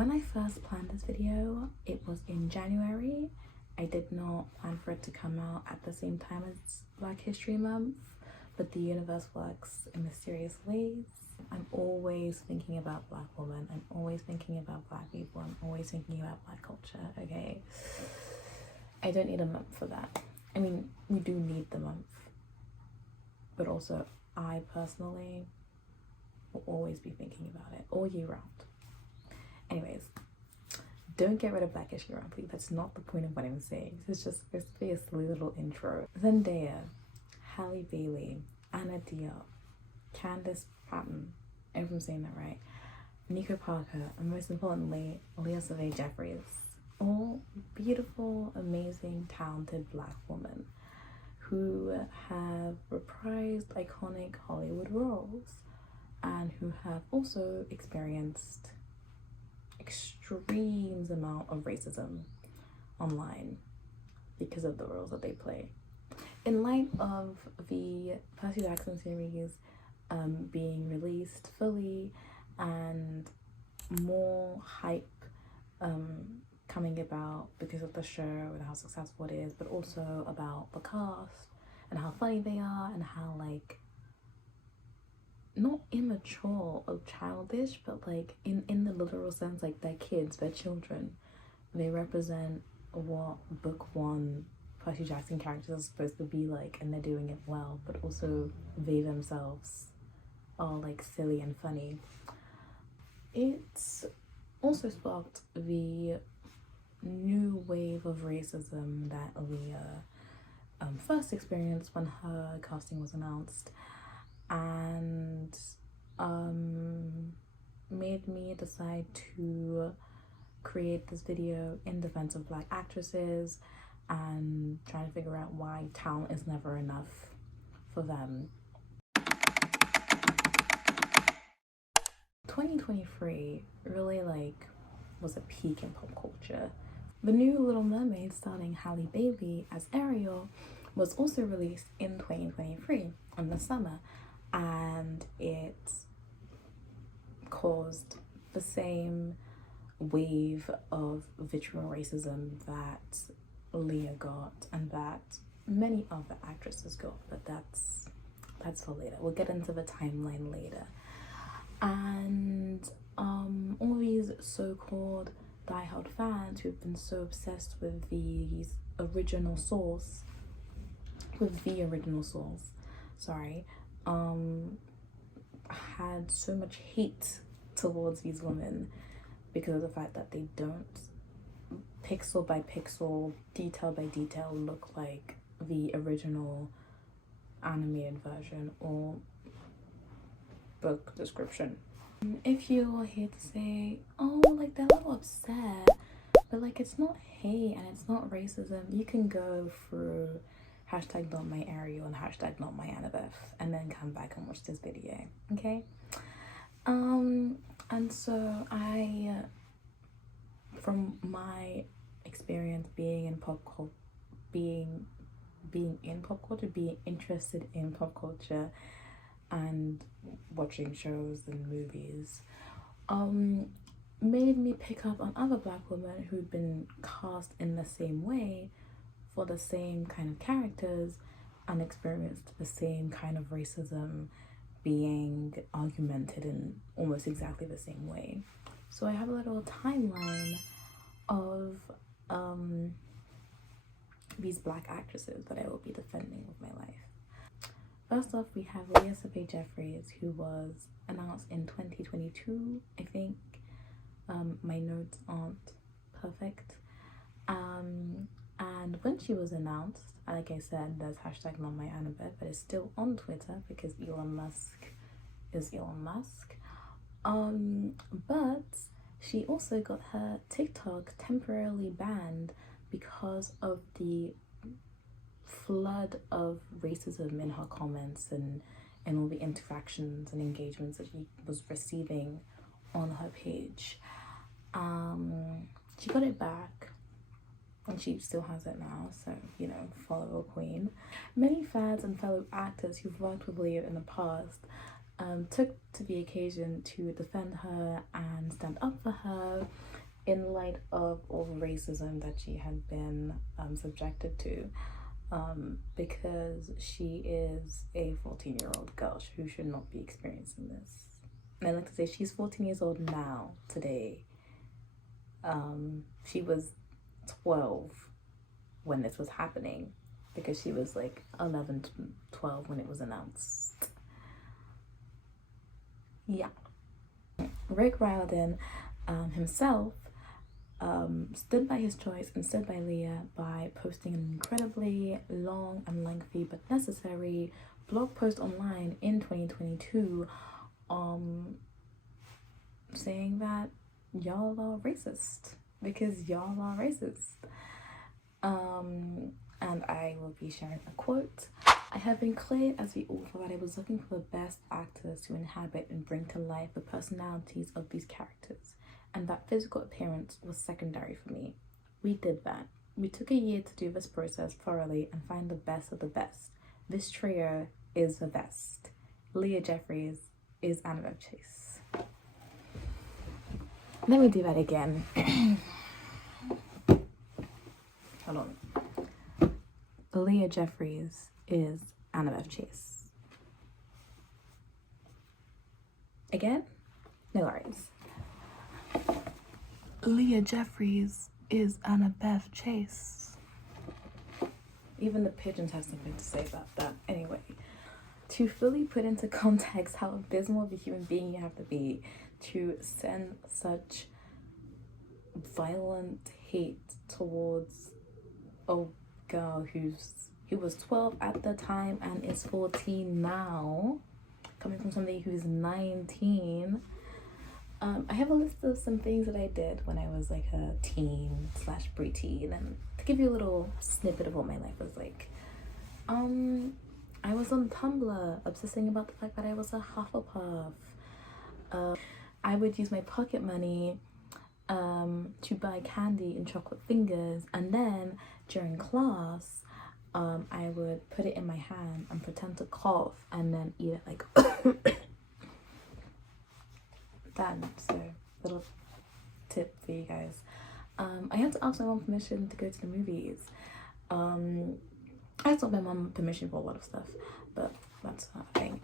When I first planned this video, it was in January. I did not plan for it to come out at the same time as Black History Month, but the universe works in mysterious ways. I'm always thinking about Black women. I'm always thinking about Black people. I'm always thinking about Black culture, okay? I don't need a month for that. I mean, we do need the month, but also I personally will always be thinking about it all year round. Anyways, don't get rid of Black History Month, please. That's not the point of what I'm saying. This is just supposed to be a silly little intro. Zendaya, Halle Bailey, Anna Diop, Candice Patton, if I'm saying that right, Nico Parker, and most importantly, Leah Survey Jeffries. All beautiful, amazing, talented Black women who have reprised iconic Hollywood roles and who have also experienced extreme amount of racism online because of the roles that they play. In light of the Percy Jackson series being released fully and more hype coming about because of the show and how successful it is, but also about the cast and how funny they are and how like not immature or childish, but like in the literal sense, like they're kids, they're children. They represent what book one Percy Jackson characters are supposed to be like, and they're doing it well, but also they themselves are like silly and funny. It's also sparked the new wave of racism that Leah first experienced when her casting was announced, and made me decide to create this video in defense of Black actresses and trying to figure out why talent is never enough for them. 2023 really like was a peak in pop culture. The new Little Mermaid starring Halle Bailey as Ariel was also released in 2023 in the summer, and it caused the same wave of vitriol racism that Leah got and that many other actresses got, but that's for later. We'll get into the timeline later. And all these so-called diehard fans who've been so obsessed with the original source, had so much hate towards these women because of the fact that they don't pixel by pixel, detail by detail look like the original animated version or book description. If you're here to say, oh, like they're a little upset, but like it's not hate and it's not racism, you can go through hashtag not my Ariel and hashtag not my Annabeth and then come back and watch this video, okay? And so I, from my experience being in pop culture, being interested in pop culture and watching shows and movies, made me pick up on other Black women who'd been cast in the same way for the same kind of characters and experienced the same kind of racism being argumented in almost exactly the same way. So I have a little timeline of these Black actresses that I will be defending with my life. First off, we have Leah Survey Jeffries, who was announced in 2022, I think. My notes aren't perfect. And when she was announced, like I said, there's hashtag not my Annabeth, but it's still on Twitter because Elon Musk is Elon Musk. But she also got her TikTok temporarily banned because of the flood of racism in her comments and all the interactions and engagements that she was receiving on her page. She got it back and she still has it now, so you know, follow a queen. Many fans and fellow actors who've worked with Leah in the past took to the occasion to defend her and stand up for her in light of all the racism that she had been subjected to, because she is a 14-year-old girl who should not be experiencing this. And I like to say she's 14 years old now, today. She was 12 when this was happening, because she was like 11 to 12 when it was announced. Yeah. Riordan himself stood by his choice and stood by Leah by posting an incredibly long and lengthy but necessary blog post online in 2022 saying that y'all are racist, because y'all are racist. And I will be sharing a quote. I have been clear as the author that I was looking for the best actors to inhabit and bring to life the personalities of these characters, and that physical appearance was secondary for me. We did that. We took a year to do this process thoroughly and find the best of the best. This trio is the best. Leah Jeffries is Annabeth Chase. Let me do that again. Hold on. Leah Jeffries is Annabeth Chase. Again? No worries. Leah Jeffries is Annabeth Chase. Even the pigeons have something to say about that. Anyway, to fully put into context how abysmal of a human being you have to be to send such violent hate towards a girl who was 12 at the time and is 14 now, coming from somebody who's 19. I have a list of some things that I did when I was like a teen / preteen, and to give you a little snippet of what my life was like. I was on Tumblr obsessing about the fact that I was a Hufflepuff. I would use my pocket money to buy candy and chocolate fingers, and then during class I would put it in my hand and pretend to cough and then eat it like that. So, little tip for you guys. I had to ask my mom permission to go to the movies. I asked my mom permission for a lot of stuff, but that's not a thing.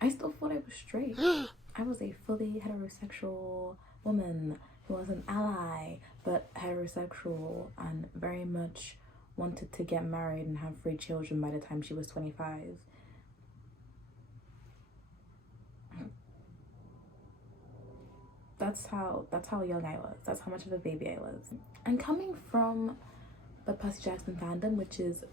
I still thought I was straight. I was a fully heterosexual woman who was an ally, but heterosexual, and very much wanted to get married and have 3 children by the time she was 25. That's how young I was. That's how much of a baby I was. And coming from the Percy Jackson fandom, which is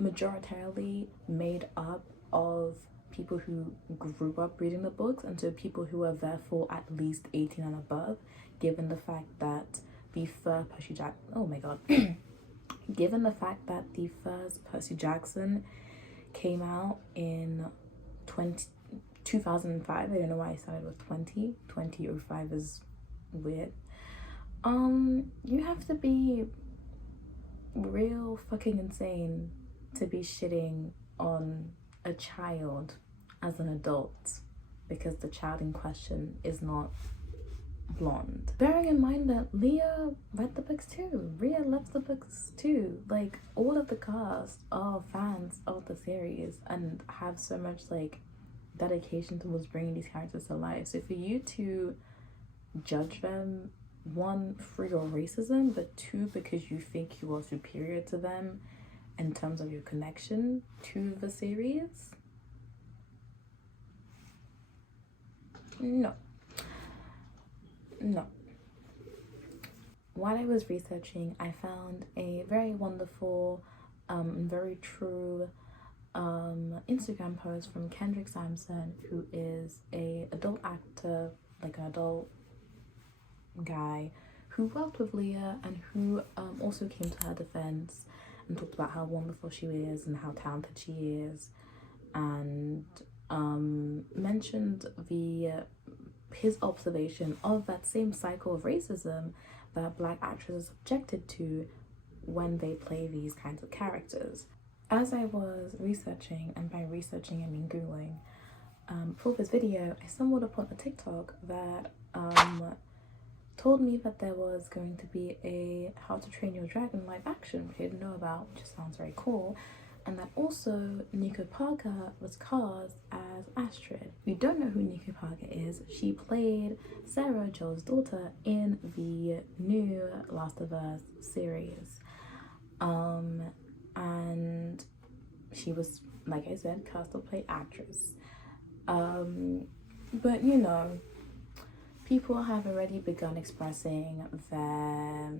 majoritarily made up of people who grew up reading the books, and so people who are therefore at least 18 and above, given the fact that the first Percy Jackson, oh my god, given the fact that the first Percy Jackson came out in 2005, I don't know why I started with 2005 is weird. You have to be real fucking insane to be shitting on a child as an adult because the child in question is not blonde. Bearing in mind that Leah read the books too, Rhea loves the books too. Like, all of the cast are fans of the series and have so much like dedication towards bringing these characters to life. So for you to judge them, 1, for your racism, but 2, because you think you are superior to them in terms of your connection to the series, no. While I was researching, I found a very wonderful and very true Instagram post from Kendrick Sampson, who is a adult actor, like an adult guy who worked with Leah and who also came to her defense and talked about how wonderful she is and how talented she is, and mentioned his observation of that same cycle of racism that Black actors are subjected to when they play these kinds of characters. As I was researching, and by researching I mean Googling, for this video, I stumbled upon a TikTok that told me that there was going to be a How to Train Your Dragon live action, which I didn't know about, which sounds very cool, and that also Nico Parker was cast as Astrid. If you don't know who Nico Parker is, she played Sarah Joel's daughter in the new Last of Us series. And she was, like I said, cast to play actress. But you know, people have already begun expressing their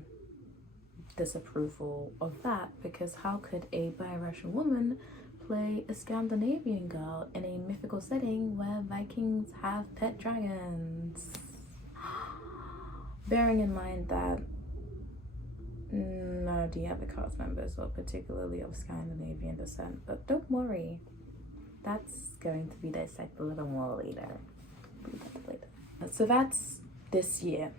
disapproval of that, because how could a biracial woman play a Scandinavian girl in a mythical setting where Vikings have pet dragons? Bearing in mind that none of the other cast members are particularly of Scandinavian descent, but don't worry, that's going to be dissected a little more later. So that's this year.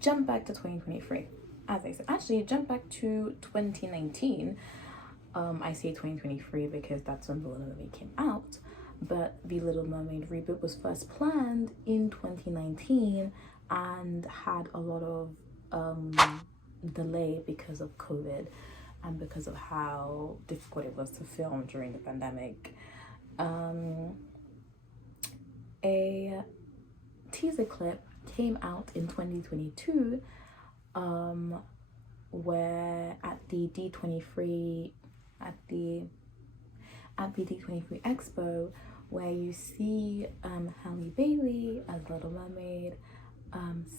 Jump back to 2023. As I said, actually jump back to 2019. I say 2023 because that's when the Little Mermaid came out, but the Little Mermaid reboot was first planned in 2019 and had a lot of delay because of COVID and because of how difficult it was to film during the pandemic. A teaser clip came out in 2022 where at the D23 Expo, where you see Halle Bailey as Little Mermaid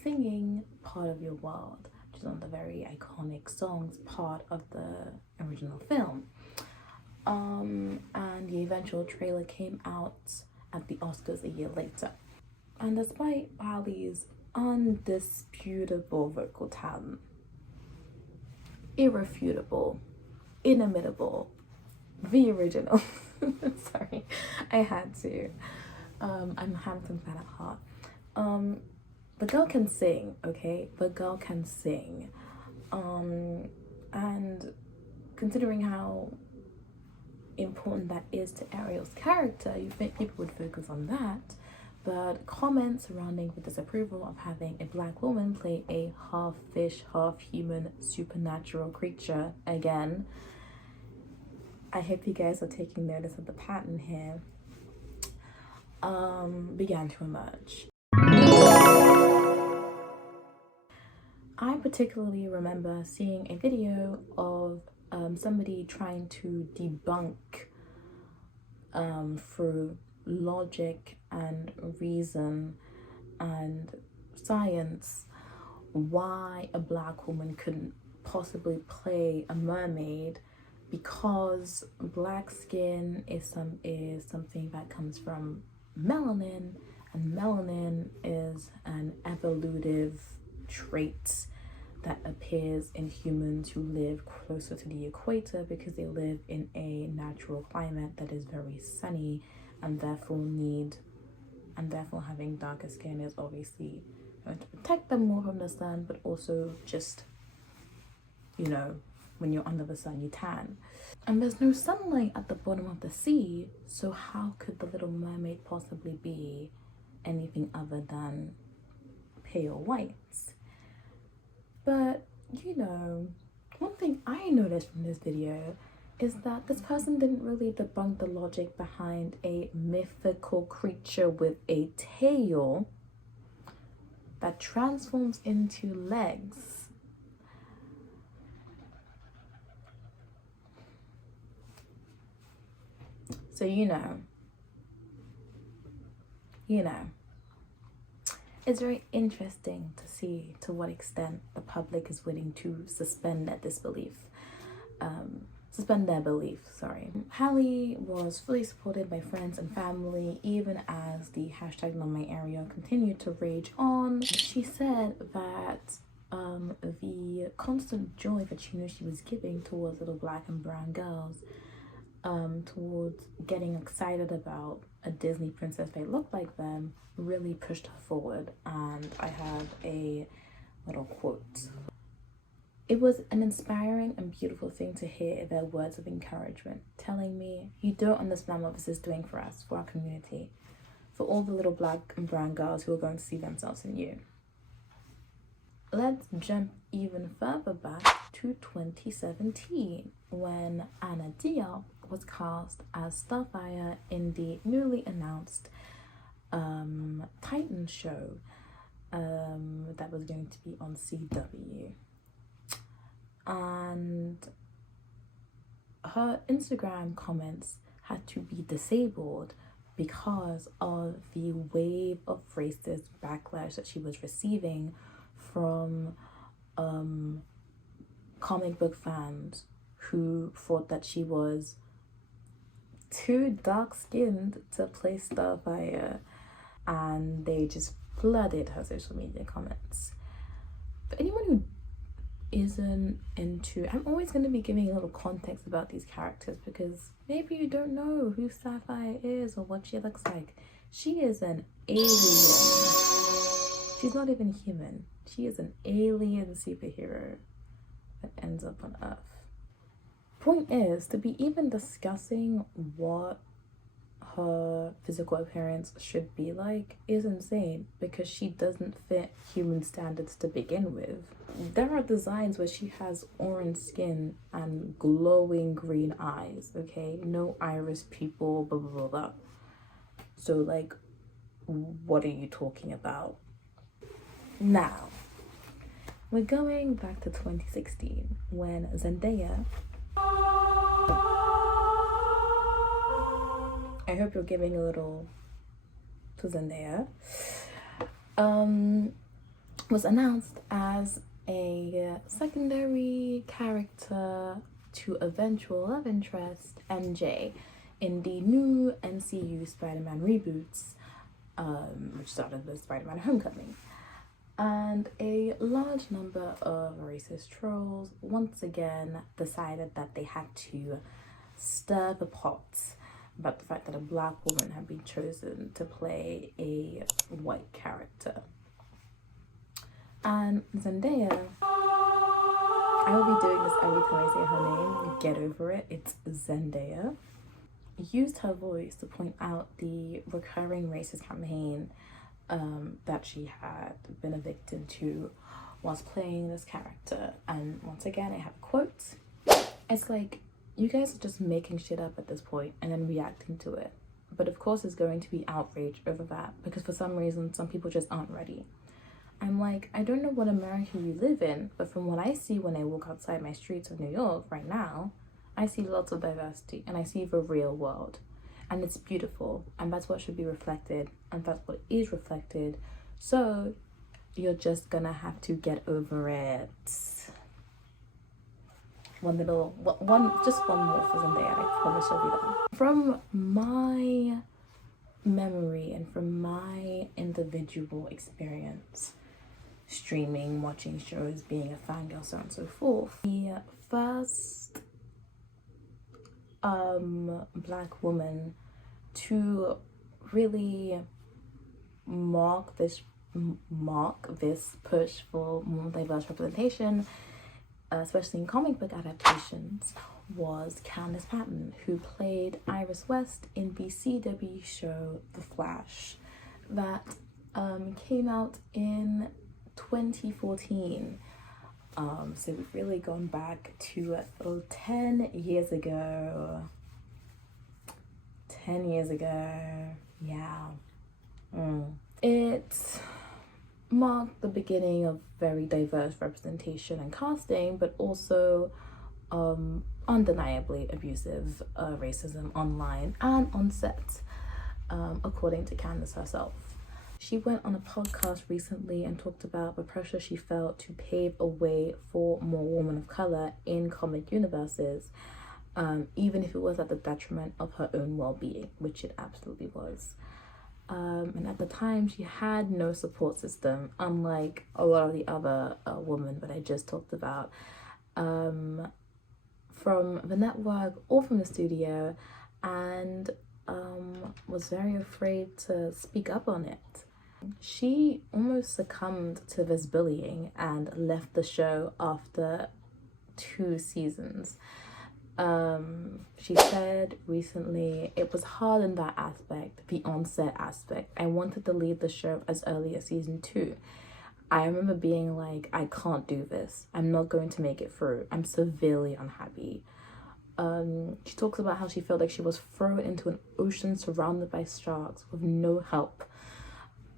singing Part of Your World, which is one of the very iconic songs, part of the original film. And the eventual trailer came out at the Oscars a year later. And despite Halle's undisputable vocal talent, irrefutable, inimitable, the original, sorry, I had to, I'm a Hampton fan at heart. The girl can sing, okay? The girl can sing. And considering how important that is to Ariel's character, you think people would focus on that. But comments surrounding the disapproval of having a black woman play a half fish, half human supernatural creature again. I hope you guys are taking notice of the pattern here. Began to emerge. I particularly remember seeing a video of somebody trying to debunk through logic and reason and science why a black woman couldn't possibly play a mermaid, because black skin is something that comes from melanin, and melanin is an evolutive trait that appears in humans who live closer to the equator, because they live in a natural climate that is very sunny, and therefore having darker skin is obviously going to protect them more from the sun, but also just, you know, when you're under the sun you tan. And there's no sunlight at the bottom of the sea, so how could the Little Mermaid possibly be anything other than pale whites? But, you know, one thing I noticed from this video is that this person didn't really debunk the logic behind a mythical creature with a tail that transforms into legs. So, you know, it's very interesting to see to what extent the public is willing to suspend their belief. Halle was fully supported by friends and family, even as the hashtag #NotMyAriel continued to rage on. She said that the constant joy that she knew she was giving towards little black and brown girls, towards getting excited about a Disney princess that looked like them, really pushed her forward. And I have a little quote. It was an inspiring and beautiful thing to hear their words of encouragement, telling me, you don't understand what this is doing for us, for our community, for all the little black and brown girls who are going to see themselves in you. Let's jump even further back to 2017 when Anna Diop was cast as Starfire in the newly announced Titan show that was going to be on CW. And her Instagram comments had to be disabled because of the wave of racist backlash that she was receiving from comic book fans who thought that she was too dark-skinned to play Starfire, and they just flooded her social media comments. For anyone who isn't into, I'm always going to be giving a little context about these characters because maybe you don't know who Starfire is or what she looks like. She is an alien. She's not even human. She is an alien superhero that ends up on Earth. Point is, to be even discussing what her physical appearance should be like is insane because she doesn't fit human standards to begin with. There are designs where she has orange skin and glowing green eyes, okay? No iris pupil, blah, blah, blah, blah. So, like, what are you talking about? Now, we're going back to 2016 when Zendaya, I hope you're giving a little to Zendaya, was announced as a secondary character to eventual love interest MJ in the new MCU Spider-Man reboots, which started with Spider-Man Homecoming. And a large number of racist trolls once again decided that they had to stir the pot about the fact that a black woman had been chosen to play a white character. And Zendaya, I will be doing this every time I say her name, get over it, it's Zendaya, used her voice to point out the recurring racist campaign that she had been a victim to whilst playing this character. And once again, I have a quote. It's like, you guys are just making shit up at this point and then reacting to it. But of course there's going to be outrage over that because for some reason, some people just aren't ready. I'm like, I don't know what America you live in, but from what I see when I walk outside my streets of New York right now, I see lots of diversity and I see the real world. And it's beautiful, and that's what should be reflected, and that's what is reflected. So you're just gonna have to get over it. One more for Zendaya, I promise you'll be done. From my memory and from my individual experience, streaming, watching shows, being a fangirl, so on and so forth, the first black woman to really mark this push for more diverse representation, especially in comic book adaptations, was Candice Patton, who played Iris West in the CW show The Flash that came out in 2014. So we've really gone back to 10 years ago. 10 years ago, yeah. It marked the beginning of very diverse representation and casting, but also undeniably abusive racism online and on set, according to Candice herself. She went on a podcast recently and talked about the pressure she felt to pave a way for more women of color in comic universes, even if it was at the detriment of her own well-being, which it absolutely was. And at the time, she had no support system, unlike a lot of the other women that I just talked about, from the network or from the studio, and was very afraid to speak up on it. She almost succumbed to this bullying and left the show after 2 seasons. She said recently it was hard in that aspect, the onset aspect. I wanted to leave the show as early as season 2. I remember being like, I can't do this. I'm not going to make it through. I'm severely unhappy. She talks about how she felt like she was thrown into an ocean surrounded by sharks with no help,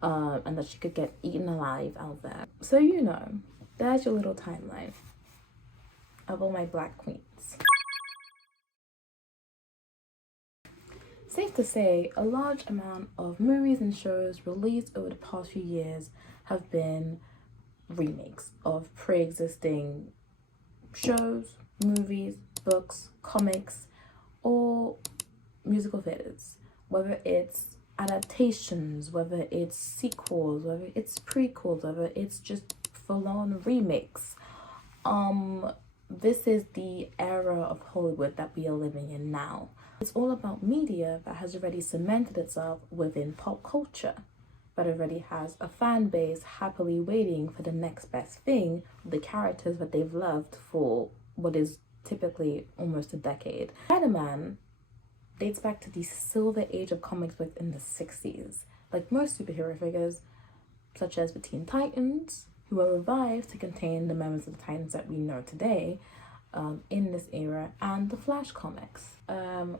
and that she could get eaten alive out there. So, you know, there's your little timeline of all my Black queens. Safe to say, a large amount of movies and shows released over the past few years have been remakes of pre-existing shows, movies, books, comics, or musical theaters. Whether it's adaptations, whether it's sequels, whether it's prequels, whether it's just full-on remakes. This is the era of Hollywood that we are living in now. It's all about media that has already cemented itself within pop culture, that already has a fan base happily waiting for the next best thing, the characters that they've loved for what is typically almost a decade. Spider-Man dates back to the silver age of comics books in the 60s. Like most superhero figures, such as the Teen Titans, who were revived to contain the members of the Titans that we know today, in this era, and the Flash comics.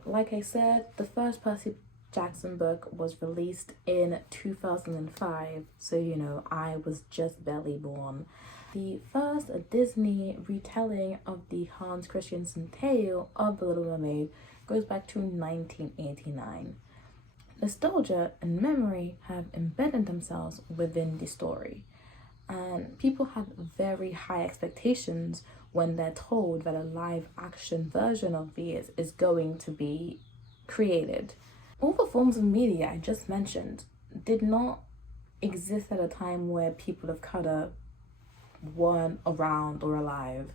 Like I said, the first Percy Jackson book was released in 2005, so you know, I was just barely born. The first Disney retelling of the Hans Christian tale of The Little Mermaid goes back to 1989. Nostalgia and memory have embedded themselves within the story, and people have very high expectations when they're told that a live action version of these is going to be created. All the forms of media I just mentioned did not exist at a time where people of color weren't around or alive.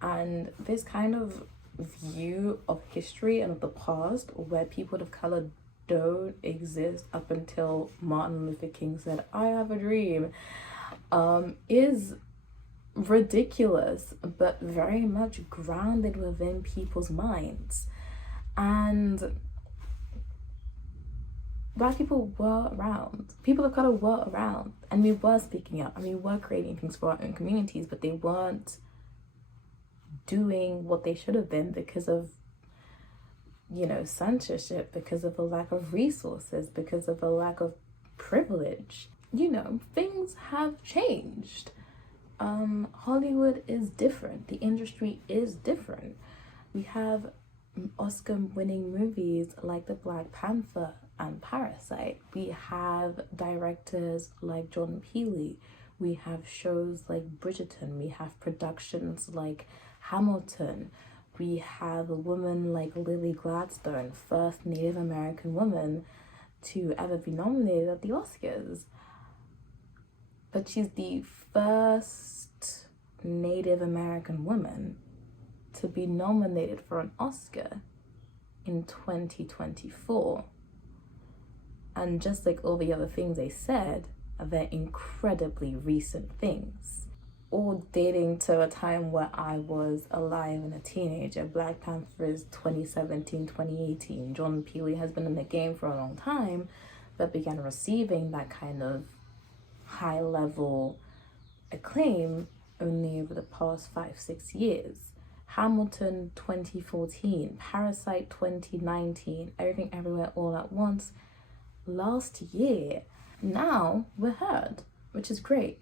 And this kind of view of history and of the past, where people of color don't exist up until Martin Luther King said, "I have a dream," is ridiculous, but very much grounded within people's minds. And Black people were around, people of color were around, and we were speaking up, and we were creating things for our own communities, but they weren't doing what they should have been because of, you know, censorship, because of a lack of resources, because of a lack of privilege. You know, things have changed. Hollywood is different. The industry is different. We have Oscar-winning movies like The Black Panther and Parasite. We have directors like Jordan Peele. We have shows like Bridgerton. We have productions like Hamilton. We have a woman like Lily Gladstone, first Native American woman to ever be nominated at the Oscars. But she's the first Native American woman to be nominated for an Oscar in 2024. And just like all the other things I said, they're incredibly recent things, all dating to a time where I was alive and a teenager. Black Panther is 2017, 2018. Jordan Peele has been in the game for a long time, but began receiving that kind of high-level acclaim only over the past 5-6 years. Hamilton 2014, Parasite 2019, Everything Everywhere All at Once last year. Now we're heard, which is great,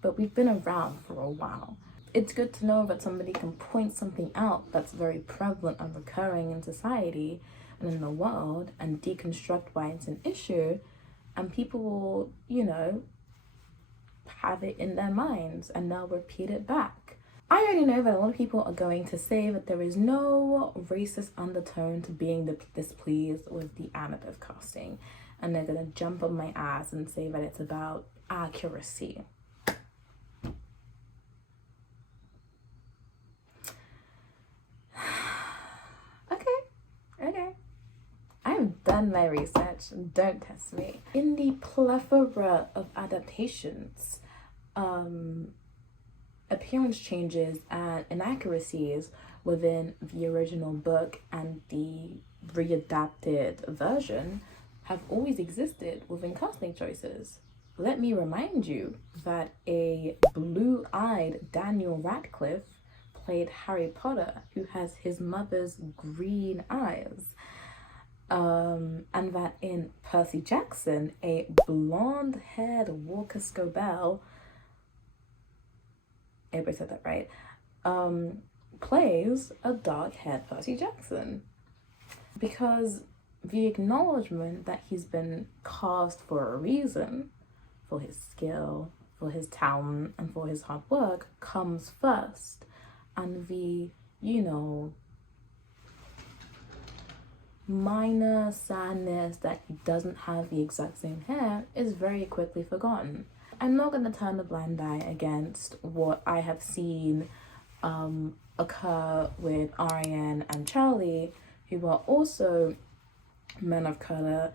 but we've been around for a while. It's good to know that somebody can point something out that's very prevalent and recurring in society and in the world and deconstruct why it's an issue, and people will, you know, have it in their minds and they'll repeat it back. I already know that a lot of people are going to say that there is no racist undertone to being displeased with the Annabeth casting, and they're gonna jump on my ass and say that it's about accuracy. Okay. I've done my research, don't test me. In the plethora of adaptations, appearance changes and inaccuracies within the original book and the readapted version have always existed within casting choices. Let me remind you that a blue-eyed Daniel Radcliffe played Harry Potter, who has his mother's green eyes. And that in Percy Jackson, a blonde-haired Walker Scobell, everybody said that right, plays a dark-haired Percy Jackson. Because the acknowledgement that he's been cast for a reason, for his skill, for his talent, and for his hard work, comes first. And the, minor sadness that he doesn't have the exact same hair is very quickly forgotten. I'm not going to turn a blind eye against what I have seen occur with Arien and Charlie, who are also men of color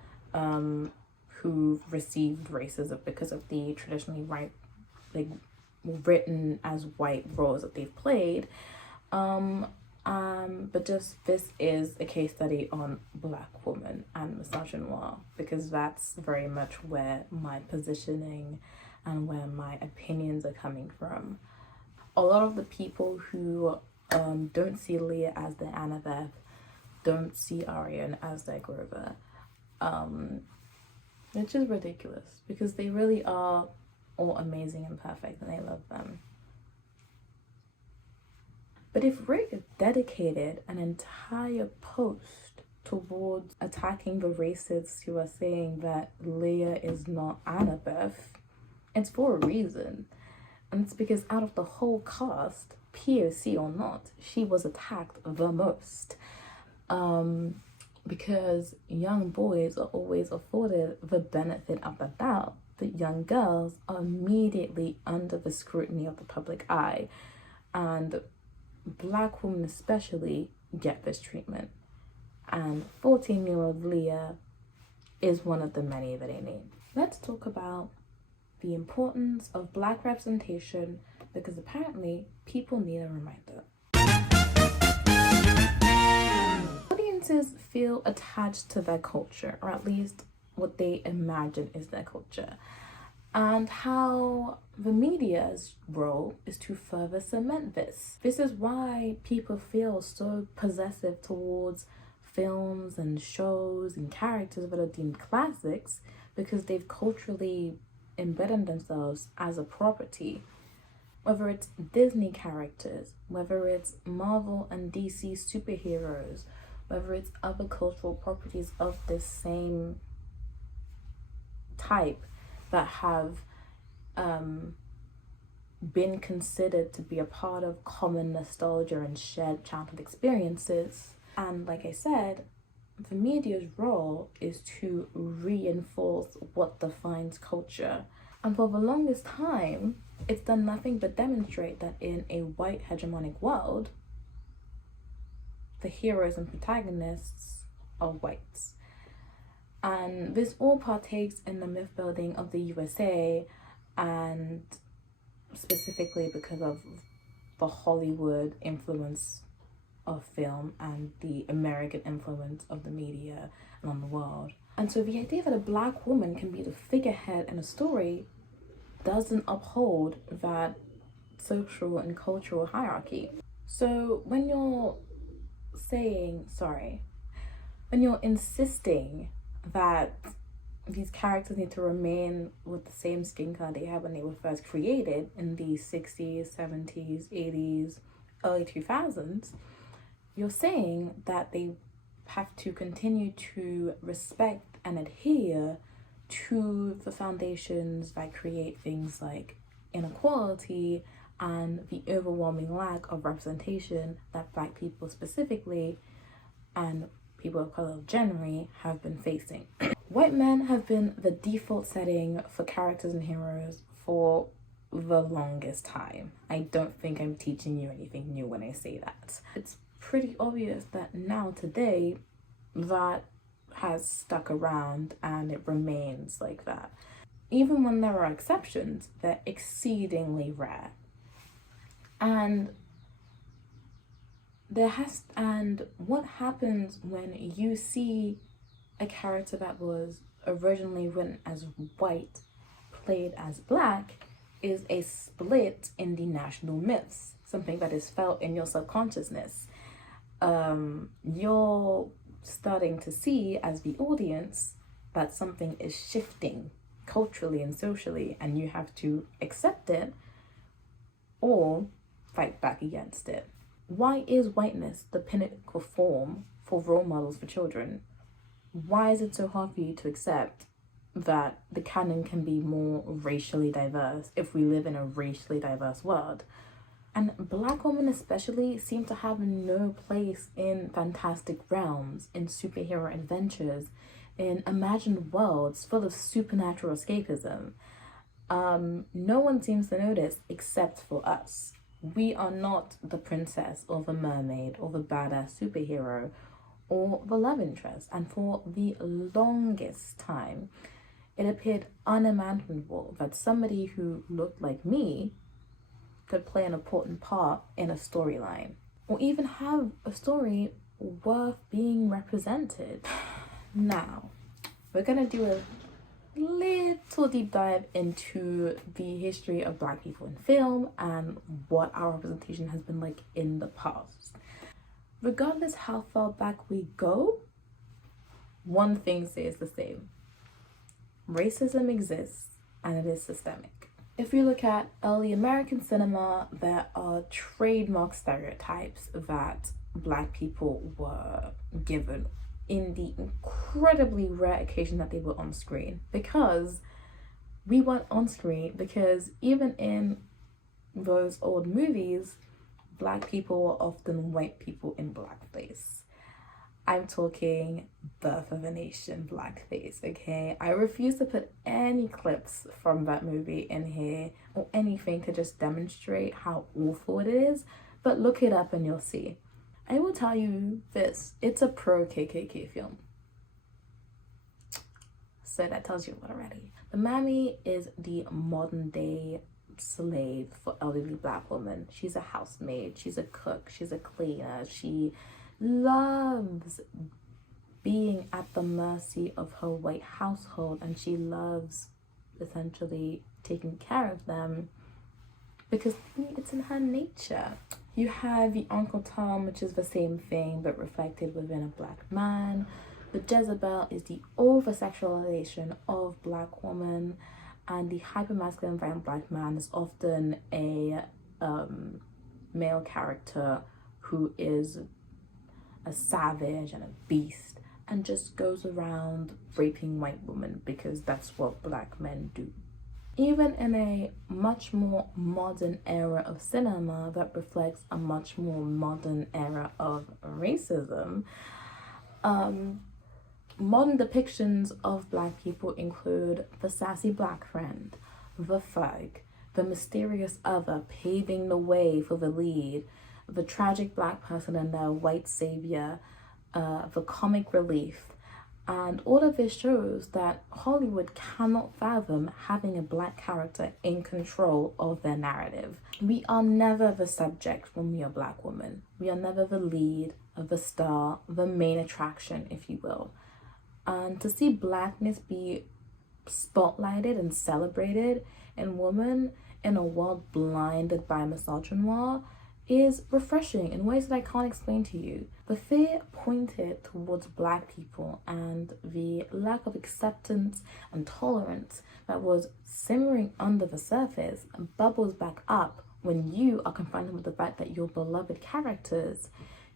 who received racism because of the traditionally written as white roles that they've played. But just this is a case study on Black woman and misogynoir, because that's very much where my positioning and where my opinions are coming from. A lot of the people who don't see Leah as their Annabeth, don't see Arien as their Grover, it's just ridiculous, because they really are all amazing and perfect and I love them. But if Rick dedicated an entire post towards attacking the racists who are saying that Leah is not Annabeth, it's for a reason. And it's because out of the whole cast, POC or not, she was attacked the most. Because young boys are always afforded the benefit of the doubt, but young girls are immediately under the scrutiny of the public eye. And Black women especially get this treatment. And 14-year-old Leah is one of the many that I name. Let's talk about the importance of Black representation, because apparently people need a reminder. Audiences feel attached to their culture, or at least what they imagine is their culture, and how the media's role is to further cement this. This is why people feel so possessive towards films and shows and characters that are deemed classics, because they've culturally embedded themselves as a property. Whether it's Disney characters, whether it's Marvel and DC superheroes, whether it's other cultural properties of this same type that have been considered to be a part of common nostalgia and shared childhood experiences. And like I said, the media's role is to reinforce what defines culture. And for the longest time, it's done nothing but demonstrate that in a white hegemonic world, the heroes and protagonists are whites. And this all partakes in the myth building of the USA, and specifically because of the Hollywood influence of film and the American influence of the media around the world. And so the idea that a Black woman can be the figurehead in a story doesn't uphold that social and cultural hierarchy. So when you're insisting that these characters need to remain with the same skin color they had when they were first created in the 60s, 70s, 80s, early 2000s, you're saying that they have to continue to respect and adhere to the foundations that create things like inequality and the overwhelming lack of representation that Black people specifically and people of color generally have been facing. White men have been the default setting for characters and heroes for the longest time. I don't think I'm teaching you anything new when I say that. It's pretty obvious that now today that has stuck around and it remains like that. Even when there are exceptions, they're exceedingly rare. And what happens when you see a character that was originally written as white played as black is a split in the national myths, something that is felt in your subconsciousness. You're starting to see as the audience that something is shifting culturally and socially, and you have to accept it or fight back against it. Why is whiteness the pinnacle form for role models for children? Why is it so hard for you to accept that the canon can be more racially diverse if we live in a racially diverse world? And Black women especially seem to have no place in fantastic realms, in superhero adventures, in imagined worlds full of supernatural escapism. No one seems to notice except for us. We are not the princess or the mermaid or the badass superhero or the love interest. And for the longest time, it appeared unimaginable that somebody who looked like me could play an important part in a storyline or even have a story worth being represented. Now, we're gonna do a little deep dive into the history of Black people in film and what our representation has been like in the past. Regardless how far back we go, one thing stays the same. Racism exists and it is systemic. If you look at early American cinema, there are trademark stereotypes that Black people were given in the incredibly rare occasion that they were on screen, because we weren't on screen, because even in those old movies, Black people were often white people in blackface. I'm talking Birth of a Nation blackface, okay? I refuse to put any clips from that movie in here or anything to just demonstrate how awful it is, but look it up and you'll see. I will tell you this, it's a pro-KKK film. So that tells you a lot already. The mammy is the modern day slave for elderly Black women. She's a housemaid, she's a cook, she's a cleaner. She loves being at the mercy of her white household, and she loves essentially taking care of them because it's in her nature. You have the Uncle Tom, which is the same thing but reflected within a Black man. The Jezebel is the over-sexualization of Black woman, and the hyper-masculine violent Black man is often a male character who is a savage and a beast and just goes around raping white women because that's what Black men do. Even in a much more modern era of cinema that reflects a much more modern era of racism, modern depictions of Black people include the sassy Black friend, the thug, the mysterious other paving the way for the lead, the tragic Black person and their white savior, the comic relief. And all of this shows that Hollywood cannot fathom having a Black character in control of their narrative. We are never the subject when we are Black women. We are never the lead, the star, the main attraction, if you will. And to see Blackness be spotlighted and celebrated in women in a world blinded by misogynoir is refreshing in ways that I can't explain to you. The fear pointed towards Black people and the lack of acceptance and tolerance that was simmering under the surface bubbles back up when you are confronted with the fact that your beloved characters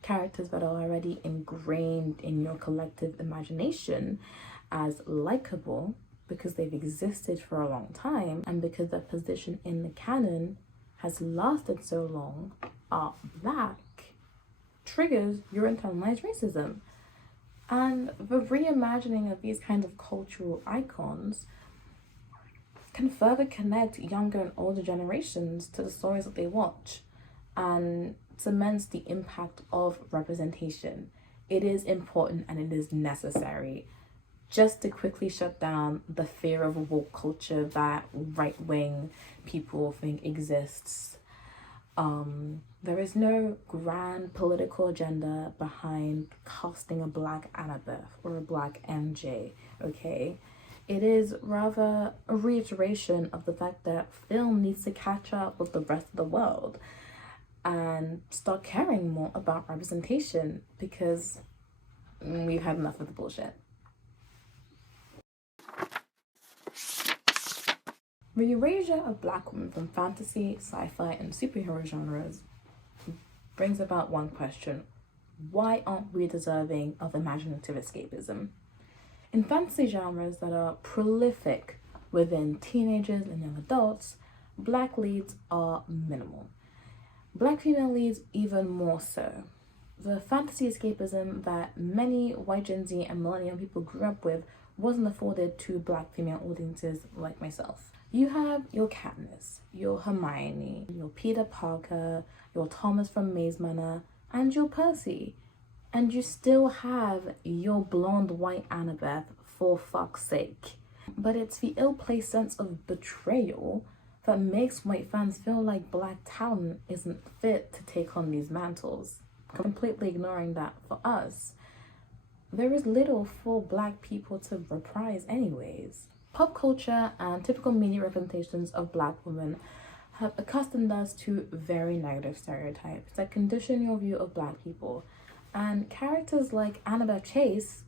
that are already ingrained in your collective imagination as likable because they've existed for a long time and because their position in the canon has lasted so long, are Black, triggers your internalized racism. And the reimagining of these kinds of cultural icons can further connect younger and older generations to the stories that they watch and cements the impact of representation. It is important and it is necessary. Just to quickly shut down the fear of woke culture that right-wing people think exists. There is no grand political agenda behind casting a black Annabeth or a black MJ, okay? It is rather a reiteration of the fact that film needs to catch up with the rest of the world and start caring more about representation, because we've had enough of the bullshit. The erasure of black women from fantasy, sci-fi, and superhero genres brings about one question: why aren't we deserving of imaginative escapism? In fantasy genres that are prolific within teenagers and young adults, black leads are minimal. Black female leads even more so. The fantasy escapism that many white Gen Z and millennial people grew up with wasn't afforded to black female audiences like myself. You have your Katniss, your Hermione, your Peter Parker, your Thomas from Maze Runner, and your Percy. And you still have your blonde white Annabeth, for fuck's sake. But it's the ill-placed sense of betrayal that makes white fans feel like black talent isn't fit to take on these mantles, completely ignoring that for us, there is little for black people to reprise anyways. Pop culture and typical media representations of black women have accustomed us to very negative stereotypes that condition your view of black people. And characters like Annabeth Chase,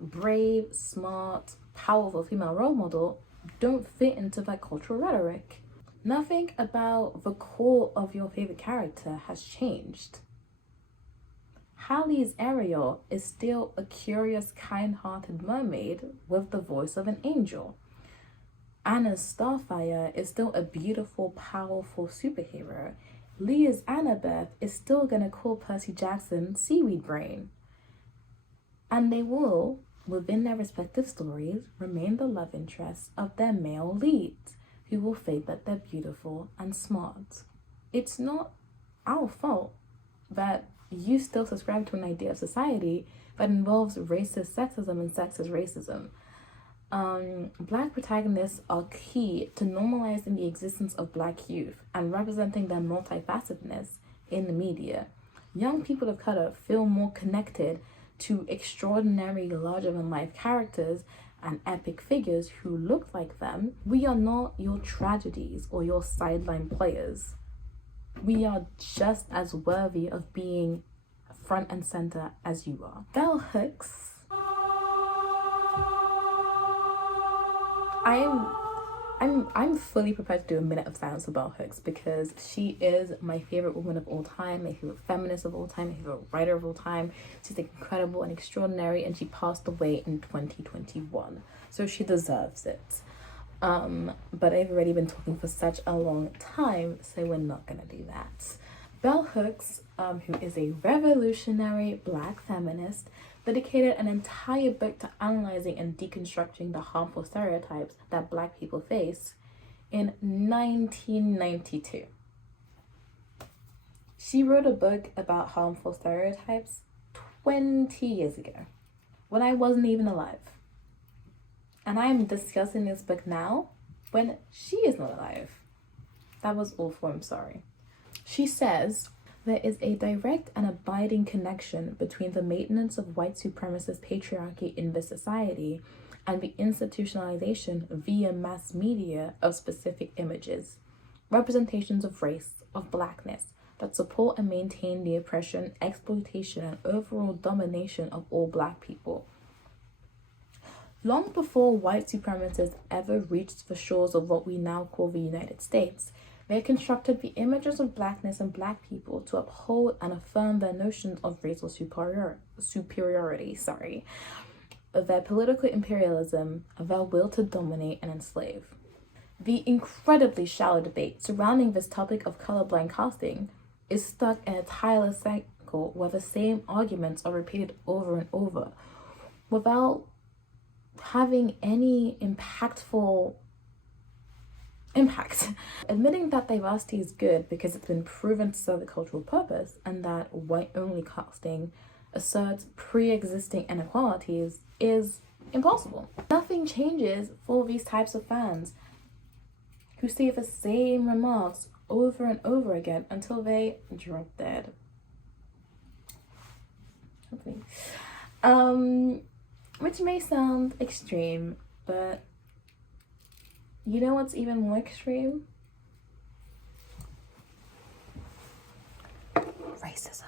brave, smart, powerful female role model, don't fit into that cultural rhetoric. Nothing about the core of your favorite character has changed. Hallie's Ariel is still a curious, kind-hearted mermaid with the voice of an angel. Anna's Starfire is still a beautiful, powerful superhero. Leah's Annabeth is still gonna call Percy Jackson Seaweed Brain. And they will, within their respective stories, remain the love interests of their male leads, who will think that they're beautiful and smart. It's not our fault that you still subscribe to an idea of society that involves racist sexism and sexist racism. Black protagonists are key to normalizing the existence of black youth and representing their multifacetedness in the media. Young people of color feel more connected to extraordinary, larger-than-life characters and epic figures who look like them. We are not your tragedies or your sideline players. We are just as worthy of being front and center as you are. Bell Hooks. I'm fully prepared to do a minute of silence for Bell Hooks because she is my favorite woman of all time, my favorite feminist of all time, my favorite writer of all time. She's incredible and extraordinary, and she passed away in 2021, so she deserves it. But I've already been talking for such a long time, so we're not gonna do that. Bell Hooks, who is a revolutionary black feminist, dedicated an entire book to analyzing and deconstructing the harmful stereotypes that black people face in 1992. She wrote a book about harmful stereotypes 20 years ago, when I wasn't even alive. And I am discussing this book now when she is not alive. That was awful, I'm sorry. She says, there is a direct and abiding connection between the maintenance of white supremacist patriarchy in this society and the institutionalization via mass media of specific images, representations of race, of blackness, that support and maintain the oppression, exploitation, and overall domination of all black people. Long before white supremacists ever reached the shores of what we now call the United States, they constructed the images of blackness and black people to uphold and affirm their notions of racial superiority, their political imperialism, their will to dominate and enslave. The incredibly shallow debate surrounding this topic of colorblind casting is stuck in a tireless cycle where the same arguments are repeated over and over without having any impactful impact. Admitting that diversity is good because it's been proven to serve a cultural purpose and that white-only casting asserts pre-existing inequalities is impossible. Nothing changes for these types of fans who say the same remarks over and over again until they drop dead. Hopefully. Which may sound extreme, but you know what's even more extreme? Racism.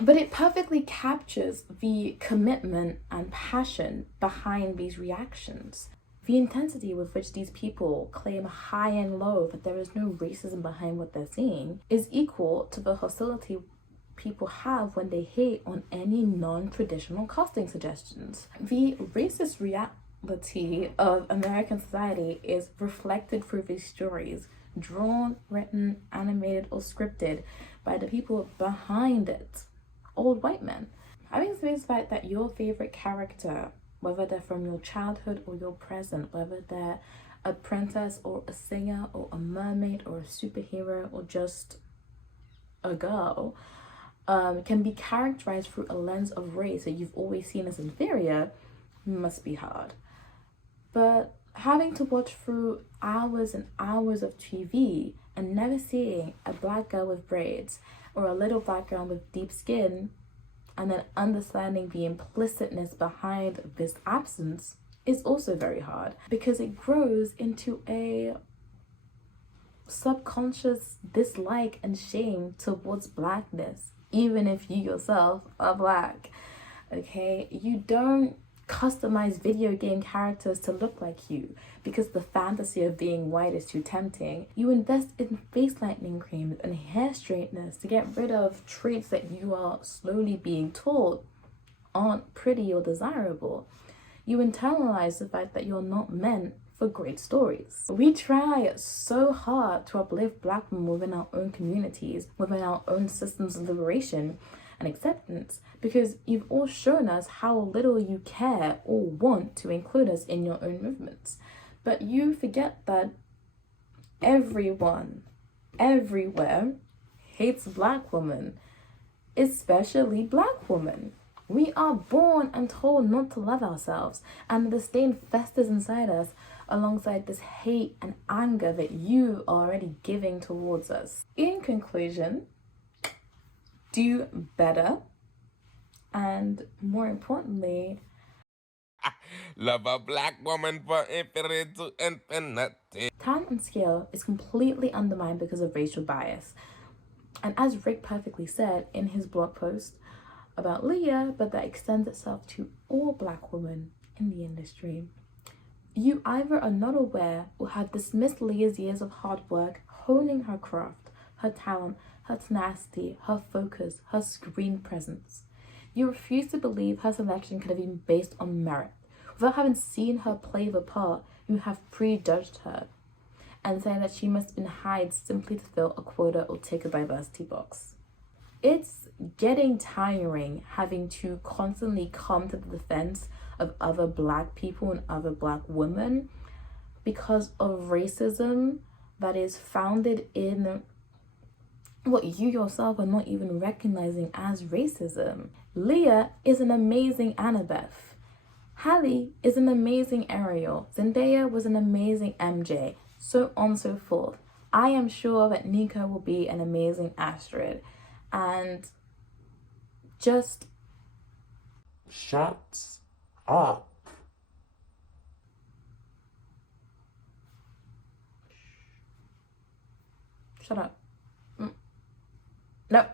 But it perfectly captures the commitment and passion behind these reactions. The intensity with which these people claim high and low that there is no racism behind what they're seeing is equal to the hostility people have when they hate on any non-traditional casting suggestions. The racist reality of American society is reflected through these stories, drawn, written, animated, or scripted by the people behind it, old white men. Having this fact that your favorite character, whether they're from your childhood or your present, whether they're a princess or a singer or a mermaid or a superhero or just a girl, can be characterized through a lens of race that you've always seen as inferior, must be hard. But having to watch through hours and hours of TV and never seeing a black girl with braids or a little black girl with deep skin, and then understanding the implicitness behind this absence is also very hard, because it grows into a subconscious dislike and shame towards blackness, even if you yourself are black. Okay, you don't customize video game characters to look like you because the fantasy of being white is too tempting. You invest in face lightening creams and hair straighteners to get rid of traits that you are slowly being told aren't pretty or desirable. You internalize the fact that you're not meant for great stories. We try so hard to uplift black women within our own communities, within our own systems of liberation and acceptance, because you've all shown us how little you care or want to include us in your own movements. But you forget that everyone, everywhere, hates black women, especially black women. We are born and told not to love ourselves, and the disdain festers inside us alongside this hate and anger that you are already giving towards us. In conclusion, do better, and more importantly, love a black woman for infinite to infinity. talent and skill is completely undermined because of racial bias. And as Rick perfectly said in his blog post about Leah, but that extends itself to all black women in the industry, you either are not aware or have dismissed Leah's years of hard work honing her craft, her talent, her tenacity, her focus, her screen presence. You refuse to believe her selection could have been based on merit. Without having seen her play the part, you have prejudged her and say that she must have been hired simply to fill a quota or tick a diversity box. It's getting tiring having to constantly come to the defense of other black people and other black women because of racism that is founded in what you yourself are not even recognizing as racism. Leah is an amazing Annabeth. Halle is an amazing Ariel. Zendaya was an amazing MJ. So on and so forth. I am sure that Nico will be an amazing Astrid. And just Shut up. shut up. No.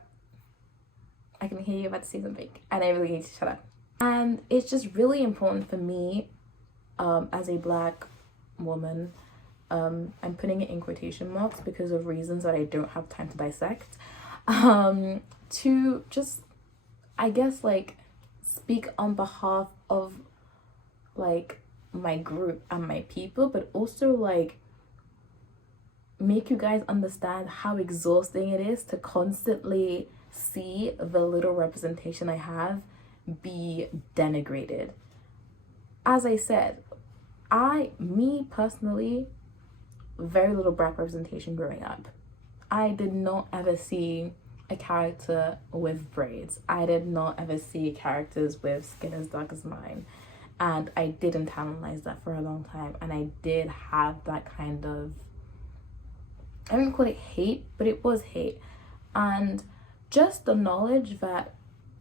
I can hear you about to say something and I really need to shut up. And it's just really important for me, as a black woman, I'm putting it in quotation marks because of reasons that I don't have time to dissect, to just, I guess, like, speak on behalf of, like, my group and my people, but also, like, make you guys understand how exhausting it is to constantly see the little representation I have be denigrated. As I said, me personally, very little black representation growing up. I did not ever see a character with braids. I did not ever see characters with skin as dark as mine. And I did internalize that for a long time, and I did have that kind of, I wouldn't call it hate, but it was hate. And just the knowledge that,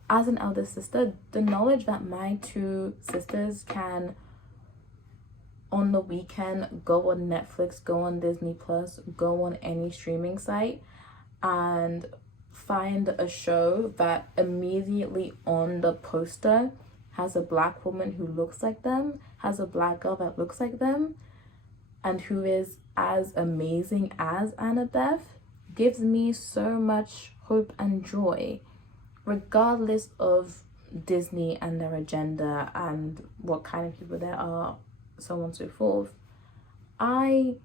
as an elder sister, the knowledge that my two sisters can on the weekend go on Netflix, go on Disney Plus, go on any streaming site and find a show that immediately on the poster has a black woman who looks like them, has a black girl that looks like them, and who is as amazing as Annabeth, gives me so much hope and joy, regardless of Disney and their agenda and what kind of people there are, so on and so forth. I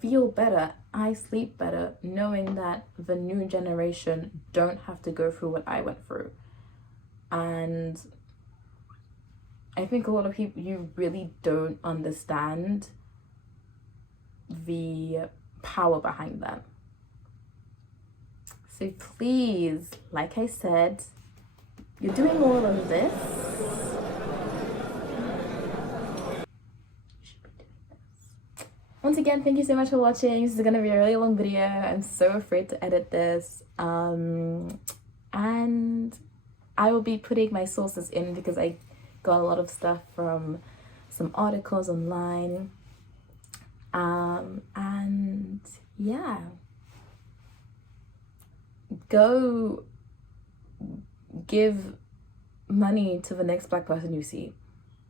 feel better, I sleep better knowing that the new generation don't have to go through what I went through. And I think a lot of people, you really don't understand the power behind that. So please, like I said, you're doing all of this. You should be doing this. Once again, thank you so much for watching. This is gonna be a really long video. I'm so afraid to edit this. And I will be putting my sources in because I got a lot of stuff from some articles online. And yeah, go give money to the next black person you see.